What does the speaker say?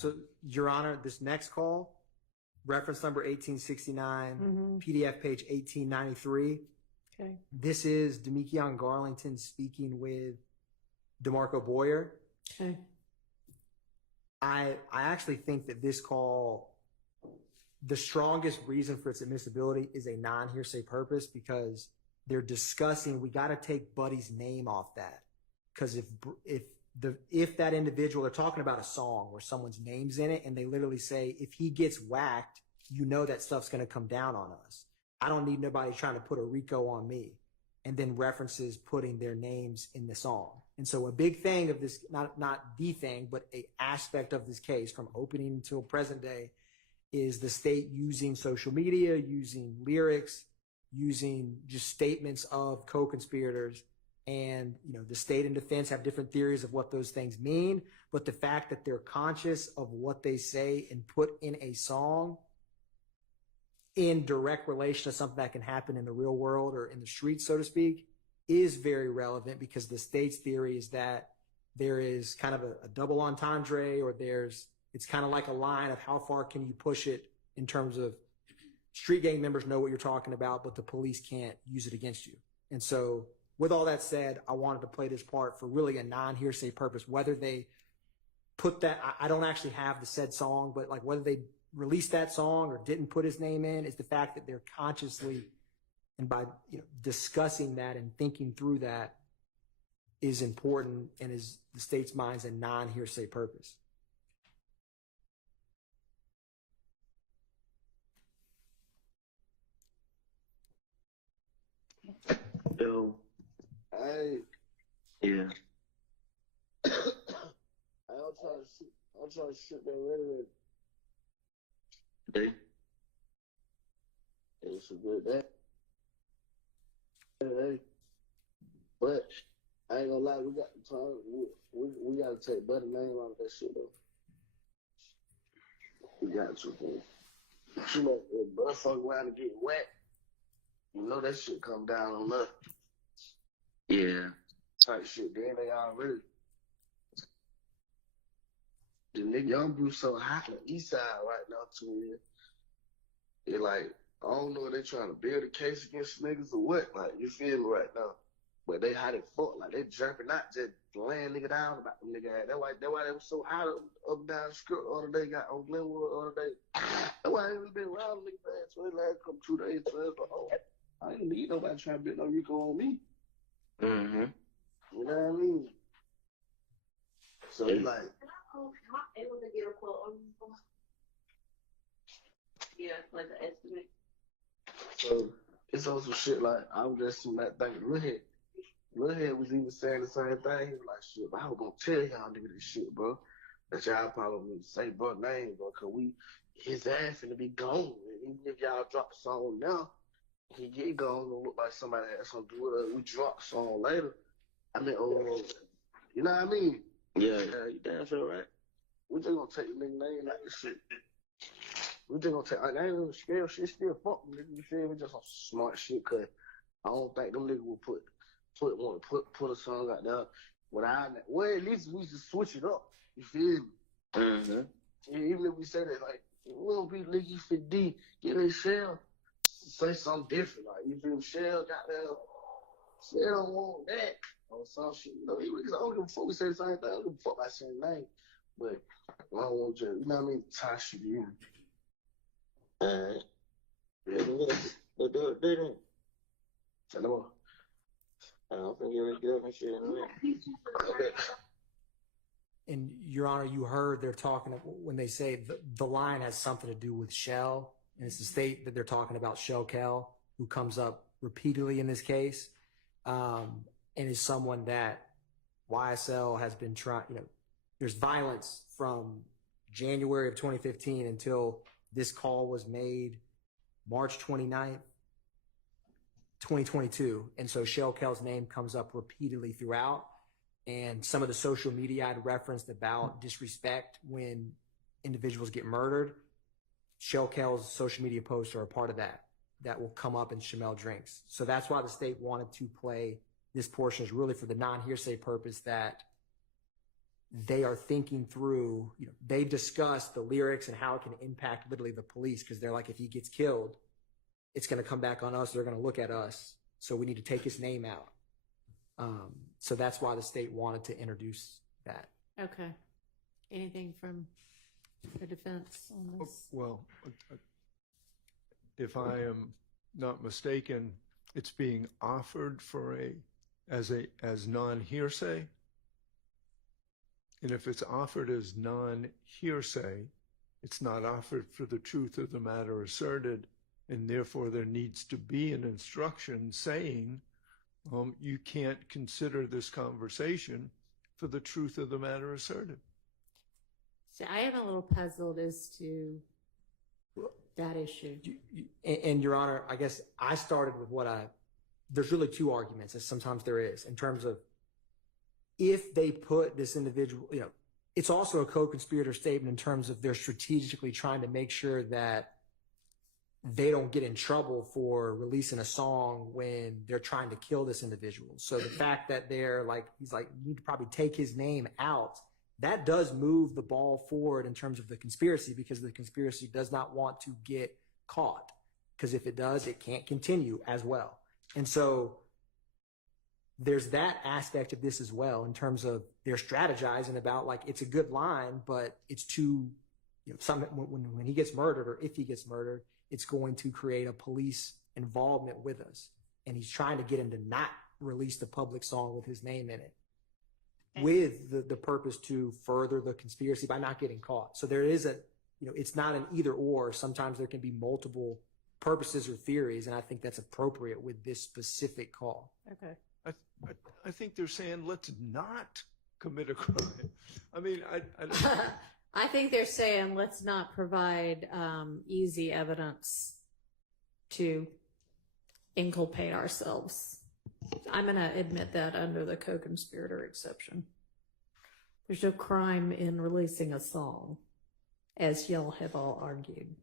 So, Your Honor, this next call, reference number 1869, PDF page 1893. Okay. This is Damekion Garlington speaking with DeMarco Boyer. Okay. I actually think that this call, the strongest reason for its admissibility is a non-hearsay purpose, because they're discussing, we got to take Buddy's name off that. Because if that individual, they're talking about a song where someone's name's in it, and they literally say, if he gets whacked, you know that stuff's going to come down on us. I don't need nobody trying to put a RICO on me. And then references putting their names in the song. And so a big thing of this, not the thing, but a aspect of this case from opening until present day, is the state using social media, using lyrics, using just statements of co-conspirators. And, you know, the state and defense have different theories of what those things mean. But the fact that they're conscious of what they say and put in a song in direct relation to something that can happen in the real world or in the streets, so to speak, is very relevant, because the state's theory is that there is kind of a double entendre, or it's kind of like a line of how far can you push it in terms of street gang members know what you're talking about, but the police can't use it against you. And so with all that said, I wanted to play this part for really a non-hearsay purpose. Whether they put that, I don't actually have the said song, but like whether they released that song or didn't put his name in, is the fact that they're consciously, and by discussing that and thinking through that, is important, and is the state's mind's a non-hearsay purpose. Yo, yeah. I'm trying to shoot that rhetoric. Hey. It's a good day. Hey. But I ain't gonna lie, we got to talk. We got to take Buddy's name out of that shit though. We got to. You know, if Bud fuck around and get wet, you know that shit come down on us. Yeah. Type shit. Then they already. The nigga young Bruce so hot on the east side right now too. They like, I don't know if they trying to build a case against niggas or what. Like, you feel me right now. But they hot as fuck. Like, they jerking out, just laying nigga down about them nigga ass. That's why they was so hot up down the script the other day, got on Glenwood the other day. That's why I ain't been around niggas ass. So they last come 2 days. So it's like, oh, I ain't need nobody trying to build no RICO on me. Mm-hmm. You know what I mean? So it's like, able to get a quote on yeah, like an estimate. so it's also shit like, I was just not thinking, Lil Head was even saying the same thing. He was like, shit, but I was gonna tell y'all nigga this shit, bro. That y'all probably need to say bro name, bro, cause his ass finna be gone. And even if y'all drop the song now, he get gone, it'll look like somebody had something to do with it. We drop the song later. I mean, you know what I mean? Yeah, you damn sure right. We just gonna take the nigga name like this shit. We just gonna take, I ain't even scared shit, still fuck them nigga, you feel me? Just some smart shit, cause I don't think them niggas will put a song out there without that. Well, at least we just switch it up, you feel me? Mm-hmm. Even if we say that, like, we don't be Liggy for D, get a shell, say something different, like, you feel me? Shell got there, Shell don't want that, or some shit, you know, because I don't give a fuck, we say the same thing, I don't give a fuck about saying name, but I don't want you, you know what I mean, tie shit in. Alright. Yeah. We'll do it then. Tell them all. I don't think you're ready to get up and shit in a minute. Okay. And Your Honor, you heard they're talking, when they say the line has something to do with Shell, and it's the state that they're talking about, Shell Kell, who comes up repeatedly in this case, and is someone that YSL has been trying, there's violence from January of 2015 until this call was made March 29th, 2022. And so Shell Kell's name comes up repeatedly throughout. And some of the social media I'd referenced about disrespect when individuals get murdered, Shell Kell's social media posts are a part of that will come up in Shamel Drinks. So that's why the state wanted to play this portion, is really for the non-hearsay purpose that they are thinking through, they discuss the lyrics and how it can impact literally the police, because they're like, if he gets killed, it's going to come back on us. They're going to look at us. So we need to take his name out. So that's why the state wanted to introduce that. Okay. Anything from the defense on this? Well, if I am not mistaken, it's being offered for as non-hearsay. And if it's offered as non-hearsay, it's not offered for the truth of the matter asserted, and therefore there needs to be an instruction saying you can't consider this conversation for the truth of the matter asserted. So I am a little puzzled as to that issue. And Your Honor, I guess I started with there's really two arguments, as sometimes there is, in terms of if they put this individual, it's also a co-conspirator statement in terms of they're strategically trying to make sure that they don't get in trouble for releasing a song when they're trying to kill this individual. So the fact that he's like, you need to probably take his name out, that does move the ball forward in terms of the conspiracy, because the conspiracy does not want to get caught. Because if it does, it can't continue as well. And so there's that aspect of this as well, in terms of they're strategizing about, like, it's a good line, but it's too, when he gets murdered, or if he gets murdered, it's going to create a police involvement with us. And he's trying to get him to not release the public song with his name in it, with the purpose to further the conspiracy by not getting caught. So there is it's not an either or. Sometimes there can be multiple purposes or theories, and I think that's appropriate with this specific call. Okay. I think they're saying let's not commit a crime. I mean, I think they're saying let's not provide easy evidence to inculpate ourselves. I'm going to admit that under the co-conspirator exception. There's no crime in releasing a song, as y'all have all argued.